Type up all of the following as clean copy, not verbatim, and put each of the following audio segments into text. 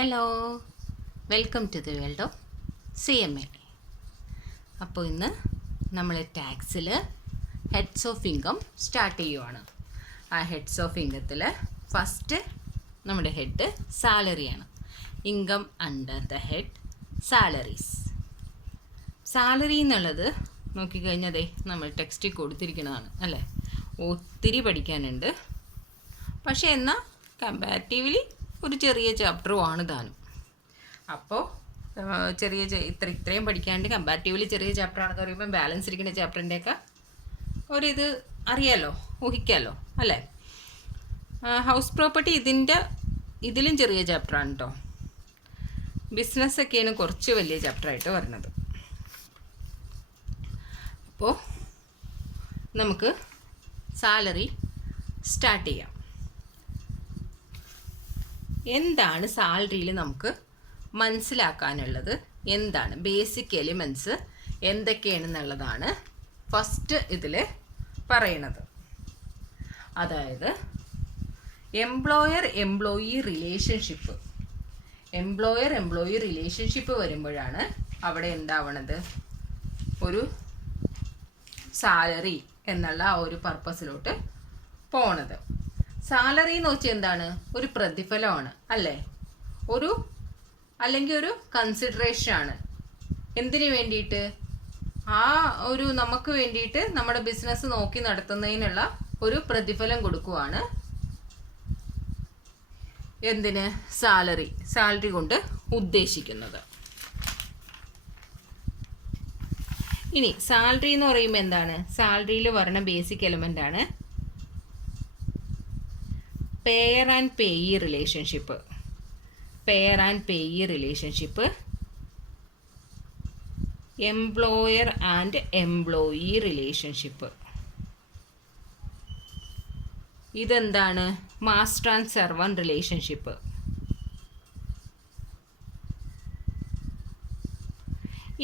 Hello, welcome to the world of CMA. അപ്പോൾ ഇന്ന് നമ്മൾ ടാക്സിൽ ഹെഡ്സ് ഓഫ് ഇൻകം സ്റ്റാർട്ട് ചെയ്യുവാണ്. ആ ഹെഡ്സ് ഓഫ് ഇൻകത്തിൽ ഫസ്റ്റ് നമ്മുടെ ഹെഡ് സാലറിയാണ്. Income under the head salaries. Salary എന്നുള്ളത് നോക്കിക്കഴിഞ്ഞാൽ നമ്മൾ ടെക്സ്റ്റിൽ കൊടുത്തിരിക്കുന്നതാണ് അല്ലേ. ഒത്തിരി പഠിക്കാനുണ്ട്, പക്ഷേ എന്നാൽ കമ്പാരിറ്റീവ്ലി ഒരു ചെറിയ ചാപ്റ്ററുമാണ് താനും. അപ്പോൾ ഇത്രയും പഠിക്കാണ്ട് കമ്പാരിറ്റീവ്ലി ചെറിയ ചാപ്റ്ററാണെന്ന് പറയുമ്പോൾ ബാലൻസ് ഇരിക്കുന്ന ചാപ്റ്ററിൻ്റെയൊക്കെ ഒരിത് അറിയാമല്ലോ, ഊഹിക്കാമല്ലോ അല്ലേ. ഹൗസ് പ്രോപ്പർട്ടി ഇതിലും ചെറിയ ചാപ്റ്ററാണ് കേട്ടോ. ബിസിനസ്സൊക്കെയാണ് കുറച്ച് വലിയ ചാപ്റ്ററായിട്ട് വരുന്നത്. അപ്പോൾ നമുക്ക് സാലറി സ്റ്റാർട്ട് ചെയ്യാം. എന്താണ് സാലറിയിൽ നമുക്ക് മനസ്സിലാക്കാനുള്ളത്, എന്താണ് ബേസിക് എലിമെൻറ്റ്സ് എന്തൊക്കെയാണെന്നുള്ളതാണ് ഫസ്റ്റ് ഇതിൽ പറയണത്. അതായത് എംപ്ലോയർ എംപ്ലോയി റിലേഷൻഷിപ്പ് വരുമ്പോഴാണ് അവിടെ എന്താവണത്, ഒരു സാലറി എന്നുള്ള ആ ഒരു പർപ്പസിലോട്ട് പോണത്. സാലറി എന്ന് വെച്ചാൽ എന്താണ്, ഒരു പ്രതിഫലമാണ് അല്ലേ, അല്ലെങ്കിൽ ഒരു കൺസിഡറേഷൻ ആണ്. എന്തിനു വേണ്ടിയിട്ട്, നമുക്ക് വേണ്ടിയിട്ട് നമ്മുടെ ബിസിനസ് നോക്കി നടത്തുന്നതിനുള്ള ഒരു പ്രതിഫലം കൊടുക്കുവാണ്. എന്തിന്, സാലറി കൊണ്ട് ഉദ്ദേശിക്കുന്നത്. ഇനി സാലറി എന്ന് പറയുമ്പോൾ എന്താണ്, സാലറിയിൽ വരുന്ന ബേസിക് എലമെന്റ് ആണ് pair and payee relationship, employer and employee relationship. ഇതെന്താണ്, മാസ്റ്റർ ആൻഡ് സെർവൻറ്റ് റിലേഷൻഷിപ്പ്.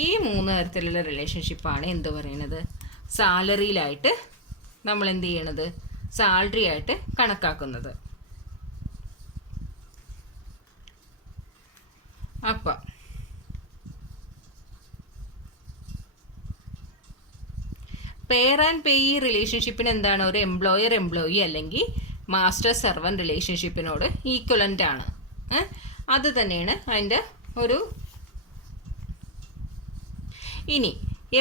ഈ 3 തരത്തിലുള്ള റിലേഷൻഷിപ്പാണ് എന്ത് പറയുന്നത്, സാലറിയിലായിട്ട് നമ്മൾ എന്ത് ചെയ്യണത്, സാലറി ആയിട്ട് കണക്കാക്കുന്നത്. അപ്പം പെയർ ആൻഡ് പേയി റിലേഷൻഷിപ്പിന് എന്താണ്, ഒരു എംപ്ലോയർ എംപ്ലോയി അല്ലെങ്കിൽ മാസ്റ്റർ സെർവൻറ്റ് റിലേഷൻഷിപ്പിനോട് ഈക്വലൻ്റ് ആണ്. അത് തന്നെയാണ് അതിൻ്റെ ഒരു. ഇനി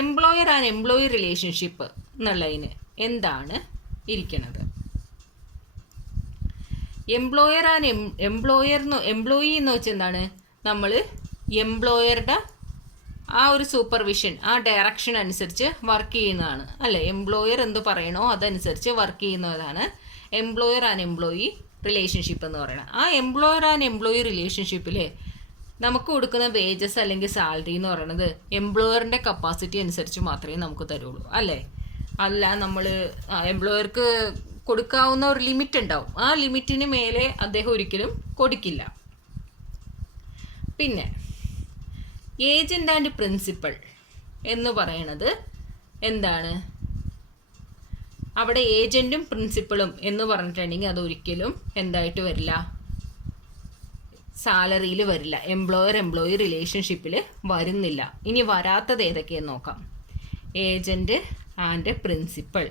എംപ്ലോയർ ആൻഡ് എംപ്ലോയി റിലേഷൻഷിപ്പ് എന്നുള്ളതിന് എന്താണ് ഇരിക്കുന്നത്, എംപ്ലോയി എന്ന് വെച്ചാൽ എന്താണ്, നമ്മൾ എംപ്ലോയറുടെ ആ ഒരു സൂപ്പർവിഷൻ, ആ ഡയറക്ഷൻ അനുസരിച്ച് വർക്ക് ചെയ്യുന്നതാണ് അല്ലേ. എംപ്ലോയർ എന്ത് പറയണോ അതനുസരിച്ച് വർക്ക് ചെയ്യുന്നതാണ് എംപ്ലോയർ ആൻഡ് എംപ്ലോയി റിലേഷൻഷിപ്പ് എന്ന് പറയുന്നത്. ആ എംപ്ലോയർ ആൻഡ് എംപ്ലോയി റിലേഷൻഷിപ്പിൽ നമുക്ക് കൊടുക്കുന്ന വേജസ് അല്ലെങ്കിൽ സാലറി എന്ന് പറയുന്നത് എംപ്ലോയറിൻ്റെ കപ്പാസിറ്റി അനുസരിച്ച് മാത്രമേ നമുക്ക് തരുള്ളൂ അല്ലേ. അല്ല, നമ്മൾ എംപ്ലോയർക്ക് കൊടുക്കാവുന്ന ഒരു ലിമിറ്റ് ഉണ്ടാവും, ആ ലിമിറ്റിന് മേലെ അദ്ദേഹം ഒരിക്കലും കൊടുക്കില്ല. പിന്നെ ഏജന്റ് ആൻഡ് പ്രിൻസിപ്പൽ എന്ന് പറയണത് എന്താണ്, അവിടെ ഏജന്റും പ്രിൻസിപ്പളും എന്ന് പറഞ്ഞിട്ടുണ്ടെങ്കിൽ അതൊരിക്കലും എന്തായിട്ട് വരില്ല, സാലറിയിൽ വരില്ല, എംപ്ലോയർ എംപ്ലോയി റിലേഷൻഷിപ്പിൽ വരുന്നില്ല. ഇനി വരാത്തത് ഏതൊക്കെയെന്ന് നോക്കാം. ഏജന്റ് ആൻഡ് പ്രിൻസിപ്പൽ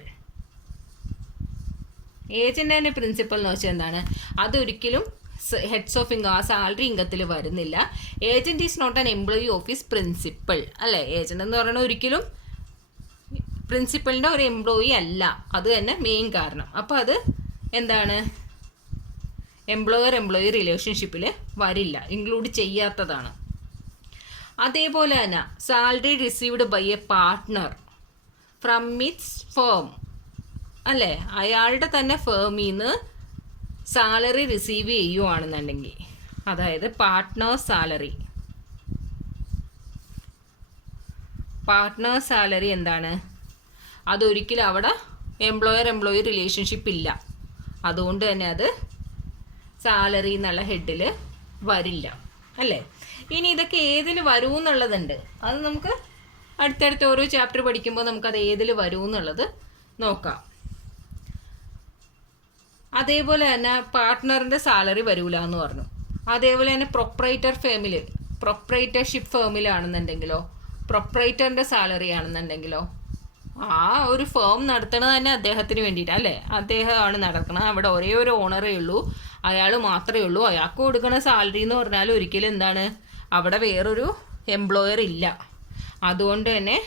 എന്ന് വെച്ചാൽ എന്താണ്, അതൊരിക്കലും ഹെഡ്സ് ഓഫ് ഇൻകം, ആ സാലറി ഇൻകത്തിൽ വരുന്നില്ല. Agent is not an employee of his principal അല്ലേ. ഏജന്റ് എന്ന് പറയുന്നത് ഒരിക്കലും പ്രിൻസിപ്പലിൻ്റെ ഒരു എംപ്ലോയി അല്ല, അത് തന്നെ മെയിൻ കാരണം. അപ്പോൾ അത് എന്താണ്, എംപ്ലോയർ എംപ്ലോയി റിലേഷൻഷിപ്പിൽ വരില്ല, ഇൻക്ലൂഡ് ചെയ്യാത്തതാണ്. അതേപോലെ തന്നെ salary received by a partner from its firm അല്ലേ, അയാളുടെ തന്നെ ഫേമിൽ നിന്ന് സാലറി റിസീവ് ചെയ്യുവാണെന്നുണ്ടെങ്കിൽ, അതായത് പാർട്ട്ണർ സാലറി എന്താണ്, അതൊരിക്കലും അവിടെ എംപ്ലോയർ എംപ്ലോയി റിലേഷൻഷിപ്പ് ഇല്ല, അതുകൊണ്ട് തന്നെ അത് സാലറി എന്നുള്ള ഹെഡിൽ വരില്ല അല്ലേ. ഇനി ഇതൊക്കെ ഏതിൽ വരും എന്നുള്ളതുണ്ട്, അത് നമുക്ക് അടുത്തടുത്ത് ഓരോ ചാപ്റ്റർ പഠിക്കുമ്പോൾ നമുക്കത് ഏതിൽ വരും എന്നുള്ളത് നോക്കാം. അതേപോലെ തന്നെ പാർട്ട്ണറിൻ്റെ സാലറി വരൂല എന്ന് പറഞ്ഞു. അതേപോലെ തന്നെ പ്രൊപ്പറേറ്റർഷിപ്പ് ഫേമിലാണെന്നുണ്ടെങ്കിലോ, പ്രൊപ്പറേറ്ററിൻ്റെ സാലറി ആണെന്നുണ്ടെങ്കിലോ, ആ ഒരു ഫേം നടത്തണത് തന്നെ അദ്ദേഹത്തിന് വേണ്ടിയിട്ടാണ് അല്ലേ, അദ്ദേഹമാണ് നടക്കുന്നത്. അവിടെ ഒരേ ഒരു ഓണറേ ഉള്ളൂ, അയാൾ മാത്രമേ ഉള്ളൂ. അയാൾക്ക് കൊടുക്കുന്ന സാലറി എന്ന് പറഞ്ഞാൽ ഒരിക്കലും എന്താണ്, അവിടെ വേറൊരു എംപ്ലോയർ ഇല്ല. അതുകൊണ്ട് തന്നെ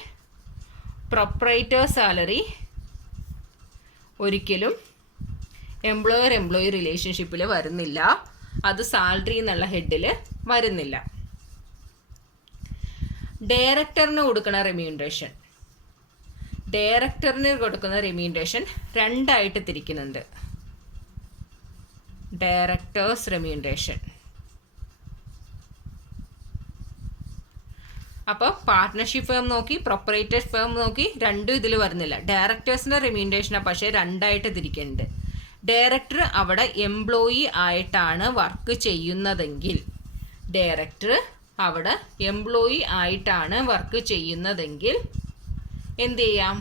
പ്രൊപ്പറേറ്റർ സാലറി ഒരിക്കലും എംപ്ലോയർ റിലേഷൻഷിപ്പിൽ വരുന്നില്ല. അത് സാലറി എന്നുള്ള ഹെഡിൽ വരുന്നില്ല. ഡയറക്ടറിന് കൊടുക്കുന്ന റെമ്യൂണറേഷൻ രണ്ടായിട്ട് തിരിക്കുന്നുണ്ട്. Directors remuneration. അപ്പോൾ പാർട്ട്ണർഷിപ്പ് ഫേം നോക്കി, പ്രൊപ്പറേറ്റർ ഫേം നോക്കി, രണ്ടും ഇതിൽ വരുന്നില്ല. ഡയറക്ടേഴ്സിൻ്റെ റെമ്യൂണറേഷനെ പക്ഷേ രണ്ടായിട്ട് തിരിക്കുന്നുണ്ട്. ഡയറക്ടർ അവിടെ എംപ്ലോയി ആയിട്ടാണ് വർക്ക് ചെയ്യുന്നതെങ്കിൽ, എന്ത് ചെയ്യാം,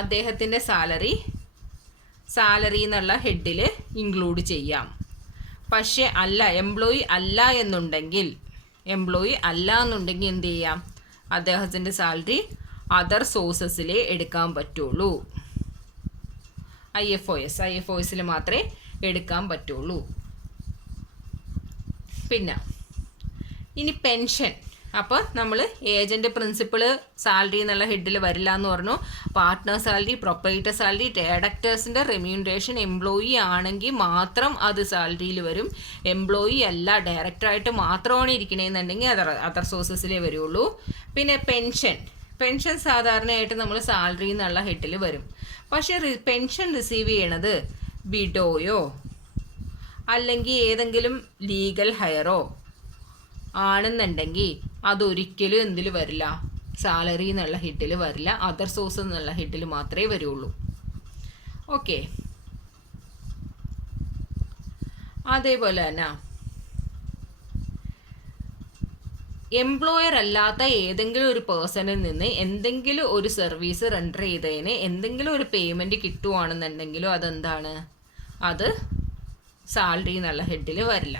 അദ്ദേഹത്തിൻ്റെ സാലറി എന്നുള്ള ഹെഡിൽ ഇൻക്ലൂഡ് ചെയ്യാം. പക്ഷേ എംപ്ലോയി അല്ല എന്നുണ്ടെങ്കിൽ എന്ത് ചെയ്യാം, അദ്ദേഹത്തിൻ്റെ സാലറി അതർ സോഴ്സസിലേ എടുക്കാൻ പറ്റുള്ളൂ. IFOS മാത്രമേ എടുക്കാൻ പറ്റുള്ളൂ. പിന്നെ ഇനി പെൻഷൻ. അപ്പോൾ നമ്മൾ ഏജൻറ്റ് പ്രിൻസിപ്പൾ സാലറി എന്നുള്ള ഹെഡിൽ വരില്ല എന്ന് പറഞ്ഞു. പാർട്ട്ണർ സാലറി, പ്രൊപ്പറേറ്റർ സാലറി, ഡയറക്ടേഴ്സിൻ്റെ റെമ്യൂണറേഷൻ എംപ്ലോയി ആണെങ്കിൽ മാത്രം അത് സാലറിയിൽ വരും. എംപ്ലോയി അല്ല, ഡയറക്ടറായിട്ട് മാത്രമാണ് ഇരിക്കണമെന്നുണ്ടെങ്കിൽ അതർ സോഴ്സസിലേ വരുള്ളൂ. പിന്നെ പെൻഷൻ സാധാരണയായിട്ട് നമ്മൾ സാലറി എന്നുള്ള ഹെഡിൽ വരും. പക്ഷേ പെൻഷൻ റിസീവ് ചെയ്യണത് വിഡോയോ അല്ലെങ്കിൽ ഏതെങ്കിലും ലീഗൽ ഹയറോ ആണെന്നുണ്ടെങ്കിൽ അതൊരിക്കലും എന്തിൽ വരില്ല, സാലറി എന്നുള്ള ഹെഡിൽ വരില്ല. അതർ സോഴ്സ് എന്നുള്ള ഹെഡിൽ മാത്രമേ വരുള്ളൂ. ഓക്കെ. അതേപോലെ തന്നെ എംപ്ലോയർ അല്ലാത്ത ഏതെങ്കിലും ഒരു പേഴ്സണിൽ നിന്ന് എന്തെങ്കിലും ഒരു സർവീസ് റെൻഡർ ചെയ്തതിന് എന്തെങ്കിലും ഒരു പേയ്മെൻറ്റ് കിട്ടുവാണെന്നുണ്ടെങ്കിലോ അതെന്താണ്, അത് സാലറി എന്നുള്ള ഹെഡിൽ വരില്ല.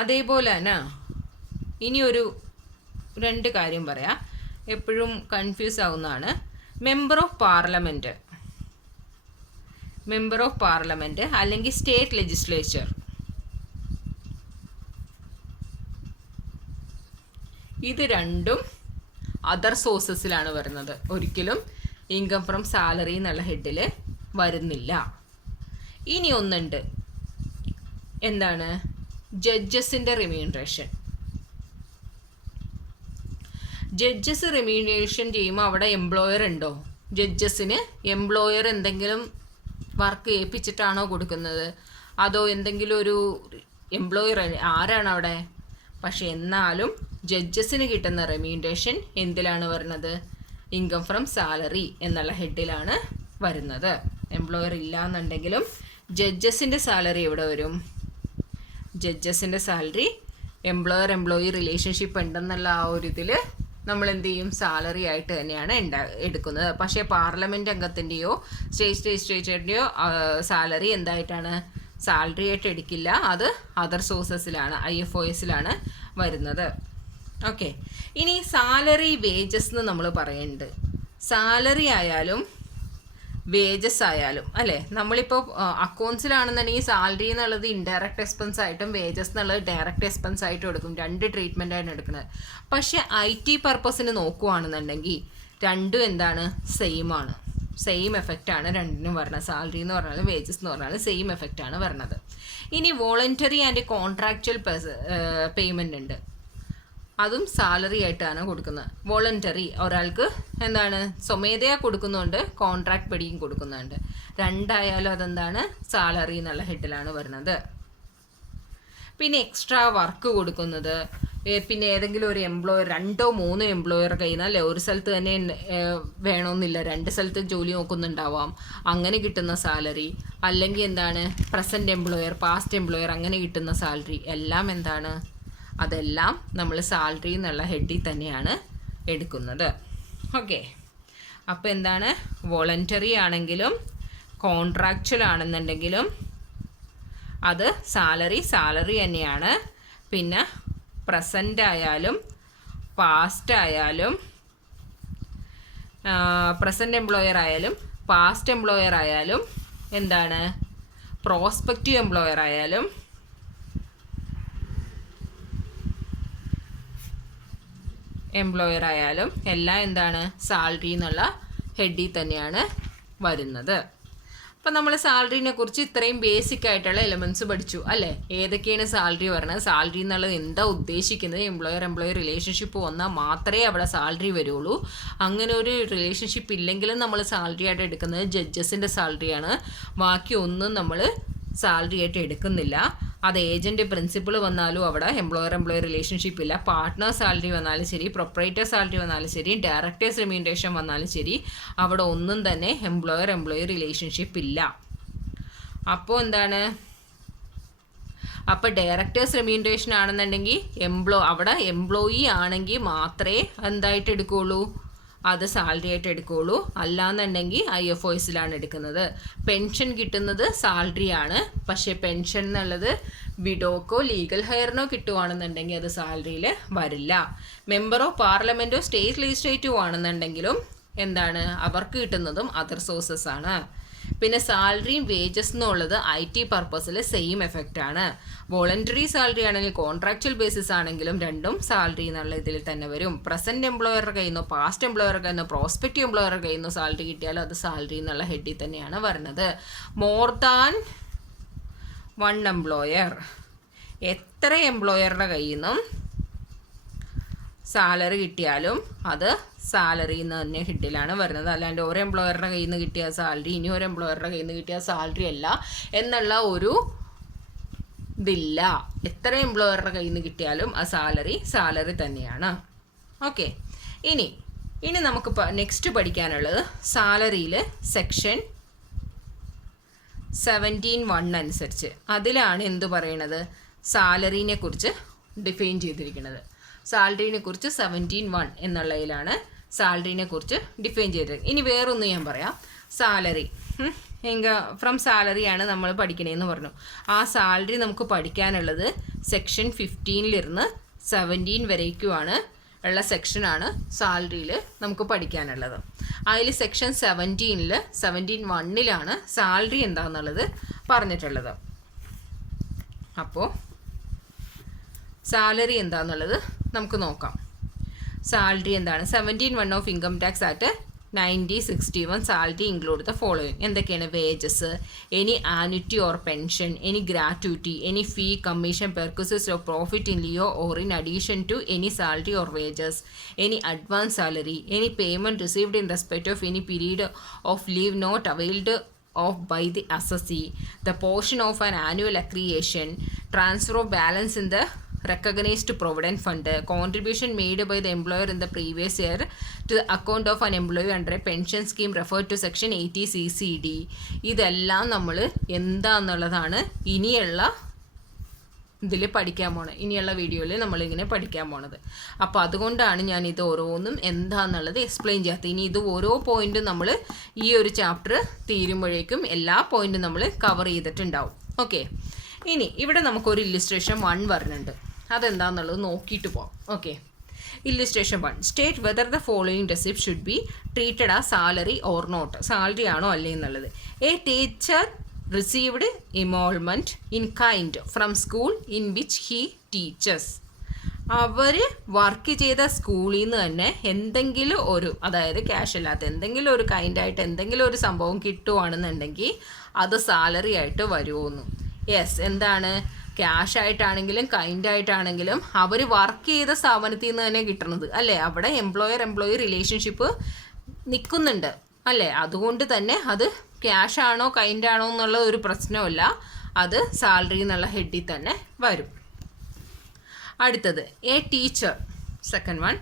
അതേപോലെ തന്നെ ഇനി ഒരു 2 കാര്യം പറയാം, എപ്പോഴും കൺഫ്യൂസ് ആവുന്നതാണ്. മെമ്പർ ഓഫ് പാർലമെൻറ്റ് അല്ലെങ്കിൽ സ്റ്റേറ്റ് ലെജിസ്ലേച്ചർ, ഇത് രണ്ടും അതർ സോഴ്സസിലാണ് വരുന്നത്. ഒരിക്കലും ഇൻകം ഫ്രം സാലറി എന്നുള്ള ഹെഡിൽ വരുന്നില്ല. ഇനി ഒന്നുണ്ട്, എന്താണ്, ജഡ്ജസിൻ്റെ റെമ്യൂണറേഷൻ. ജഡ്ജസ് റെമ്യൂണറേഷൻ ചെയ്യുമ്പോൾ അവിടെ എംപ്ലോയർ ഉണ്ടോ? ജഡ്ജസിന് എംപ്ലോയർ എന്തെങ്കിലും വർക്ക് ഏൽപ്പിച്ചിട്ടാണോ കൊടുക്കുന്നത്, അതോ എന്തെങ്കിലും ഒരു എംപ്ലോയർ ആരാണ് അവിടെ? പക്ഷെ എന്നാലും ജഡ്ജസിന് കിട്ടുന്ന റെമ്യൂണറേഷൻ എന്തിലാണ് വരുന്നത്? ഇൻകം ഫ്രം സാലറി എന്നുള്ള ഹെഡിലാണ് വരുന്നത്. എംപ്ലോയർ ഇല്ല എന്നുണ്ടെങ്കിലും ജഡ്ജസിൻ്റെ സാലറി എവിടെ വരും? ജഡ്ജസിൻ്റെ സാലറി എംപ്ലോയി റിലേഷൻഷിപ്പ് ഉണ്ടെന്നുള്ള ആ ഒരു ഇതിൽ നമ്മൾ എന്ത് ചെയ്യും, സാലറി ആയിട്ട് തന്നെയാണ് എടുക്കുന്നത്. പക്ഷേ പാർലമെൻറ്റ് അംഗത്തിൻ്റെയോ സ്റ്റേറ്റിൻ്റെയോ സാലറി എന്തായിട്ടാണ്, സാലറി ആയിട്ട് എടുക്കില്ല. അത് അതർ സോഴ്സസിലാണ്, IFOSലാണ് വരുന്നത്. ഓക്കെ. ഇനി സാലറി വേജസ് എന്ന് നമ്മൾ പറയുന്നുണ്ട്. സാലറി ആയാലും വേജസ് ആയാലും അല്ലേ, നമ്മളിപ്പോൾ അക്കൗണ്ട്സിലാണെന്നുണ്ടെങ്കിൽ സാലറി എന്നുള്ളത് ഇൻഡയറക്റ്റ് എക്സ്പെൻസ് ആയിട്ടും വേജസ് എന്നുള്ളത് ഡയറക്റ്റ് എക്സ്പെൻസ് ആയിട്ടും എടുക്കും. 2 ട്രീറ്റ്മെൻറ്റാണ് എടുക്കുന്നത്. പക്ഷേ IT പർപ്പസിന് നോക്കുകയാണെന്നുണ്ടെങ്കിൽ രണ്ടും എന്താണ്, സെയിം എഫക്റ്റാണ് രണ്ടിനും വരുന്നത്. സാലറി എന്ന് പറഞ്ഞാലും വേജസ് എന്ന് പറഞ്ഞാലും സെയിം എഫക്റ്റാണ് വരുന്നത്. ഇനി വോളണ്ടറി ആൻഡ് കോൺട്രാക്ച്വൽ പേയ്മെൻ്റ് ഉണ്ട്. അതും സാലറി ആയിട്ടാണ് കൊടുക്കുന്നത്. വോളണ്ടറി ഒരാൾക്ക് എന്താണ്, സ്വമേധയാ കൊടുക്കുന്നുണ്ട്, കോൺട്രാക്ട് പടിയും കൊടുക്കുന്നുണ്ട്. രണ്ടായാലും അതെന്താണ്, സാലറി എന്നുള്ള ഹെഡിലാണ് വരുന്നത്. പിന്നെ എക്സ്ട്രാ വർക്ക് കൊടുക്കുന്നത്, പിന്നെ ഏതെങ്കിലും ഒരു എംപ്ലോയർ 2 or 3 എംപ്ലോയർ കയ്യിൽ നിന്ന് ഒരു സ്ഥലത്ത് തന്നെ വേണമെന്നില്ല, 2 സ്ഥലത്ത് ജോലി നോക്കുന്നുണ്ടാവാം, അങ്ങനെ കിട്ടുന്ന സാലറി, അല്ലെങ്കിൽ എന്താണ് പ്രസൻറ്റ് എംപ്ലോയർ, പാസ്റ്റ് എംപ്ലോയർ അങ്ങനെ കിട്ടുന്ന സാലറി എല്ലാം എന്താണ്, അതെല്ലാം നമ്മൾ സാലറി എന്നുള്ള ഹെഡിൽ തന്നെയാണ് എടുക്കുന്നത്. ഓക്കെ. അപ്പോൾ എന്താണ്, വോളണ്ടറി ആണെങ്കിലും കോൺട്രാക്ച്വൽ ആണെന്നുണ്ടെങ്കിലും അത് സാലറി തന്നെയാണ്. പിന്നെ പ്രസൻ്റ് ആയാലും പാസ്റ്റ് ആയാലും പ്രസൻ്റ് എംപ്ലോയർ ആയാലും പാസ്റ്റ് എംപ്ലോയർ ആയാലും എന്താണ് പ്രോസ്പെക്റ്റീവ് എംപ്ലോയർ ആയാലും എല്ലാം എന്താണ് സാലറി എന്നുള്ള ഹെഡിൽ തന്നെയാണ് വരുന്നത്. അപ്പം നമ്മൾ സാലറിനെ കുറിച്ച് ഇത്രയും ബേസിക് ആയിട്ടുള്ള എലമെൻറ്റ്സ് പഠിച്ചു അല്ലേ. ഏതൊക്കെയാണ് സാലറി പറയുന്നത്, സാലറി എന്നുള്ളത് എന്താ ഉദ്ദേശിക്കുന്നത്, എംപ്ലോയർ റിലേഷൻഷിപ്പ് വന്നാൽ മാത്രമേ അവിടെ സാലറി വരുള്ളൂ. അങ്ങനെ ഒരു റിലേഷൻഷിപ്പ് ഇല്ലെങ്കിലും നമ്മൾ സാലറി ആയിട്ട് എടുക്കുന്നത് ജഡ്ജസിൻ്റെ സാലറിയാണ്. ബാക്കി ഒന്നും നമ്മൾ സാലറി ആയിട്ട് എടുക്കുന്നില്ല. അത് ഏജൻറ്റ് പ്രിൻസിപ്പിൾ വന്നാലും അവിടെ എംപ്ലോയർ റിലേഷൻഷിപ്പ് ഇല്ല. പാർട്ട്ണർ സാലറി വന്നാലും ശരി, പ്രൊപ്പറേറ്റർ സാലറി വന്നാലും ശരി, ഡയറക്ടേഴ്സ് റെമ്യൂണറേഷൻ വന്നാലും ശരി, അവിടെ ഒന്നും തന്നെ എംപ്ലോയർ റിലേഷൻഷിപ്പ് ഇല്ല. അപ്പോൾ എന്താണ്, അപ്പോൾ ഡയറക്ടേഴ്സ് റെമ്യൂണറേഷൻ ആണെന്നുണ്ടെങ്കിൽ അവിടെ എംപ്ലോയി ആണെങ്കിൽ മാത്രമേ എന്തായിട്ട് എടുക്കുകയുള്ളൂ, അത് സാലറി ആയിട്ട് എടുക്കുകയുള്ളൂ. അല്ലാന്നുണ്ടെങ്കിൽ IFOSലാണ് എടുക്കുന്നത്. പെൻഷൻ കിട്ടുന്നത് സാലറിയാണ്. പക്ഷേ പെൻഷൻ എന്നുള്ളത് വിഡോക്കോ ലീഗൽ ഹയറിനോ കിട്ടുവാണെന്നുണ്ടെങ്കിൽ അത് സാലറിയിൽ വരില്ല. മെമ്പർ ഓഫ് പാർലമെൻറ്റോ സ്റ്റേറ്റ് ലെജിസ്ലേറ്റീവോ ആണെന്നുണ്ടെങ്കിലും എന്താണ് അവർക്ക് കിട്ടുന്നതും അതർ സോഴ്സസ് ആണ്. പിന്നെ സാലറിയും വേജസ് എന്നുള്ളത് IT പർപ്പസിൽ സെയിം എഫക്റ്റ് ആണ്. വോളണ്ടറി സാലറി ആണെങ്കിൽ കോൺട്രാക്ച്വൽ ബേസിസ് ആണെങ്കിലും രണ്ടും സാലറി എന്നുള്ള ഇതിൽ തന്നെ വരും. പ്രസൻറ്റ് എംപ്ലോയറുടെ കയ്യിൽ നിന്നോ പാസ്റ്റ് എംപ്ലോയറുടെ കയ്യിൽ നിന്നോ പ്രോസ്പെക്റ്റീവ് എംപ്ലോയറുടെ കയ്യിൽ നിന്നോ സാലറി കിട്ടിയാലും അത് സാലറി എന്നുള്ള ഹെഡിൽ തന്നെയാണ് വരുന്നത്. മോർ ദാൻ 1 എംപ്ലോയർ, എത്ര എംപ്ലോയറുടെ കയ്യിൽ നിന്നും സാലറി കിട്ടിയാലും അത് സാലറി എന്ന് തന്നെ ഹെഡിലാണ് വരുന്നത്. അല്ലാണ്ട് ഒരു എംപ്ലോയറുടെ കയ്യിൽ നിന്ന് കിട്ടിയ സാലറി ഇനി ഒരു എംപ്ലോയറുടെ കയ്യിൽ നിന്ന് കിട്ടിയ സാലറി അല്ല എന്നുള്ള ഒരു ഇതില്ല. എത്ര എംപ്ലോയറുടെ കയ്യിൽ നിന്ന് കിട്ടിയാലും ആ സാലറി തന്നെയാണ്. ഓക്കെ, ഇനി നമുക്ക് നെക്സ്റ്റ് പഠിക്കാനുള്ളത് സാലറിയിൽ സെക്ഷൻ 17(1) അനുസരിച്ച് അതിലാണ് എന്ത് പറയണത്, സാലറിനെ കുറിച്ച് ഡിഫൈൻ ചെയ്തിരിക്കുന്നത്. സാലറിനെ കുറിച്ച് 17(1) എന്നുള്ളതിലാണ് സാലറിനെ കുറിച്ച് ഡിഫൈൻ ചെയ്തത്. ഇനി വേറൊന്ന് ഞാൻ പറയാം. സാലറി ഫ്രം സാലറിയാണ് നമ്മൾ പഠിക്കണേന്ന് പറഞ്ഞു. ആ സാലറി നമുക്ക് പഠിക്കാനുള്ളത് സെക്ഷൻ 15 17 വരേക്കുമാണ് ഉള്ള സെക്ഷനാണ് സാലറിയിൽ നമുക്ക് പഠിക്കാനുള്ളത്. അതിൽ സെക്ഷൻ 17(1) സാലറി എന്താണെന്നുള്ളത് പറഞ്ഞിട്ടുള്ളത്. അപ്പോൾ സാലറി എന്താണെന്നുള്ളത് നമുക്ക് നോക്കാം. സാലറി എന്താണ്? 17(1) of income tax act 1961 salary include the following. എന്തൊക്കെയാണ്? Wages, any annuity or pension, any gratuity, any fee, commission, perquisites of profit in lieu or in addition to any salary or wages, any advance salary, any payment received in respect of any period of leave not availed of by the assessee, the portion of an annual accretion, transfer of balance in the recognized provident fund, contribution made by the employer in the previous year to the account of an employee under a pension scheme referred to section 80 CCD. ഇതെല്ലാം നമ്മൾ എന്താന്നുള്ളതാണ് ഇനിയുള്ള ഇതിൽ പഠിക്കാൻ പോണത്. ഇനിയുള്ള വീഡിയോയിൽ നമ്മളിങ്ങനെ പഠിക്കാൻ പോണത്. അപ്പോൾ അതുകൊണ്ടാണ് ഞാൻ ഇത് ഓരോന്നും എന്താണെന്നുള്ളത് എക്സ്പ്ലെയിൻ ചെയ്യാത്തത്. ഇനി ഇത് ഓരോ പോയിന്റും നമ്മൾ ഈ ഒരു ചാപ്റ്റർ തീരുമ്പോഴേക്കും എല്ലാ പോയിന്റും നമ്മൾ കവർ ചെയ്തിട്ടുണ്ടാവും. ഓക്കെ, ഇനി ഇവിടെ നമുക്കൊരു ഇല്ലുസ്ട്രേഷൻ 1 വരുന്നുണ്ട്. അതെന്താണെന്നുള്ളത് നോക്കിയിട്ട് പോകാം. Okay, illustration 1, state whether the following receipt should be treated ആ സാലറി ഓർ നോട്ട്. സാലറി ആണോ അല്ലേ എന്നുള്ളത്. A teacher received emolument in kind from school in which he teaches. അവർ വർക്ക് ചെയ്ത സ്കൂളിൽ നിന്ന് തന്നെ എന്തെങ്കിലും ഒരു, അതായത് ക്യാഷ് അല്ലാത്ത എന്തെങ്കിലും ഒരു കൈൻഡായിട്ട് എന്തെങ്കിലും ഒരു സംഭവം കിട്ടുവാണെന്നുണ്ടെങ്കിൽ അത് സാലറി ആയിട്ട് വരുമെന്ന്. യെസ്, എന്താണ്? ക്യാഷ് ആയിട്ടാണെങ്കിലും കൈൻഡായിട്ടാണെങ്കിലും അവർ വർക്ക് ചെയ്ത സ്ഥാപനത്തിൽ നിന്ന് തന്നെ കിട്ടണത് അല്ലേ. അവിടെ എംപ്ലോയർ റിലേഷൻഷിപ്പ് നിൽക്കുന്നുണ്ട് അല്ലേ. അതുകൊണ്ട് തന്നെ അത് ക്യാഷ് ആണോ കൈൻഡാണോ എന്നുള്ള ഒരു പ്രശ്നമില്ല, അത് സാലറി എന്നുള്ള ഹെഡിൽ തന്നെ വരും. അടുത്തത് A teacher, second one,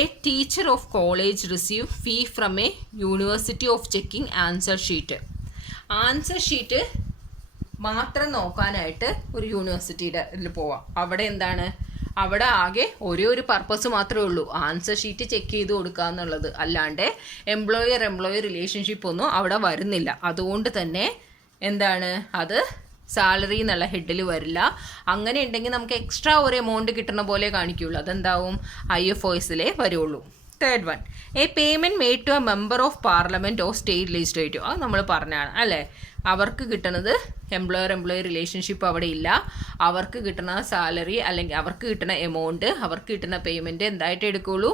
A teacher of college receive fee from A university of checking answer sheet. Answer sheet മാത്രം നോക്കാനായിട്ട് ഒരു യൂണിവേഴ്സിറ്റിയുടെ ഇതിൽ പോവാം. അവിടെ എന്താണ്? അവിടെ ആകെ ഒരു പർപ്പസ് മാത്രമേ ഉള്ളൂ, ആൻസർ ഷീറ്റ് ചെക്ക് ചെയ്ത് കൊടുക്കുക എന്നുള്ളത്. അല്ലാണ്ട് എംപ്ലോയർ റിലേഷൻഷിപ്പ് ഒന്നും അവിടെ വരുന്നില്ല. അതുകൊണ്ട് തന്നെ എന്താണ്, അത് സാലറി എന്നുള്ള ഹെഡിൽ വരില്ല. അങ്ങനെ ഉണ്ടെങ്കിൽ നമുക്ക് എക്സ്ട്രാ ഒരു എമൗണ്ട് കിട്ടുന്ന പോലെ കാണിക്കുള്ളൂ. അതെന്താവും? IFOSലേ വരുള്ളൂ. Third one, a payment made to a member of parliament of state legislative. അത് നമ്മൾ പറഞ്ഞാണ് അല്ലേ. അവർക്ക് കിട്ടുന്നത് എംപ്ലോയർ റിലേഷൻഷിപ്പ് അവിടെ ഇല്ല. അവർക്ക് കിട്ടുന്ന സാലറി അല്ലെങ്കിൽ അവർക്ക് കിട്ടുന്ന എമൗണ്ട്, അവർക്ക് കിട്ടുന്ന പേയ്മെൻറ്റ് എന്തായിട്ട് എടുക്കുകയുള്ളൂ?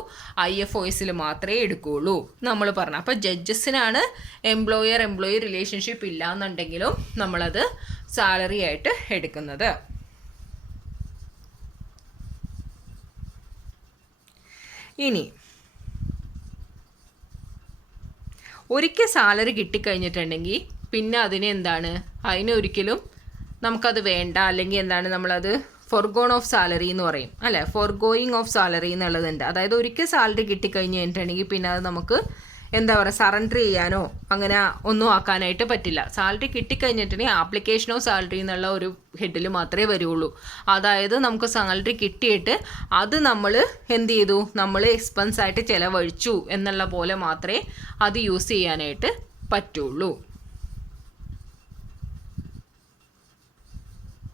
IFOSൽ മാത്രമേ എടുക്കുകയുള്ളൂ നമ്മൾ പറഞ്ഞു. അപ്പോൾ ജഡ്ജസിനാണ് എംപ്ലോയർ റിലേഷൻഷിപ്പ് ഇല്ല എന്നുണ്ടെങ്കിലും നമ്മളത് സാലറി ആയിട്ട് എടുക്കുന്നത്. ഇനി ഒരിക്കൽ സാലറി കിട്ടിക്കഴിഞ്ഞിട്ടുണ്ടെങ്കിൽ പിന്നെ അതിനൊരിക്കലും നമുക്കത് വേണ്ട, അല്ലെങ്കിൽ നമ്മളത് ഫോർഗോൺ ഓഫ് സാലറി എന്ന് പറയും അല്ലേ. Forgoing of salary എന്നുള്ളതുണ്ട്. അതായത് ഒരിക്കൽ സാലറി കിട്ടിക്കഴിഞ്ഞിട്ടുണ്ടെങ്കിൽ പിന്നെ അത് നമുക്ക് സറണ്ടർ ചെയ്യാനോ അങ്ങനെ ഒന്നും ആക്കാനായിട്ട് പറ്റില്ല. സാലറി കിട്ടിക്കഴിഞ്ഞിട്ടുണ്ടെങ്കിൽ ആപ്ലിക്കേഷൻ ഓഫ് സാലറി എന്നുള്ള ഒരു ഹെഡിൽ മാത്രമേ വരുള്ളൂ. അതായത് നമുക്ക് സാലറി കിട്ടിയിട്ട് അത് നമ്മൾ നമ്മൾ എക്സ്പെൻസ് ആയിട്ട് ചിലവഴിച്ചു എന്നുള്ള പോലെ മാത്രമേ അത് യൂസ് ചെയ്യാനായിട്ട് പറ്റുള്ളൂ.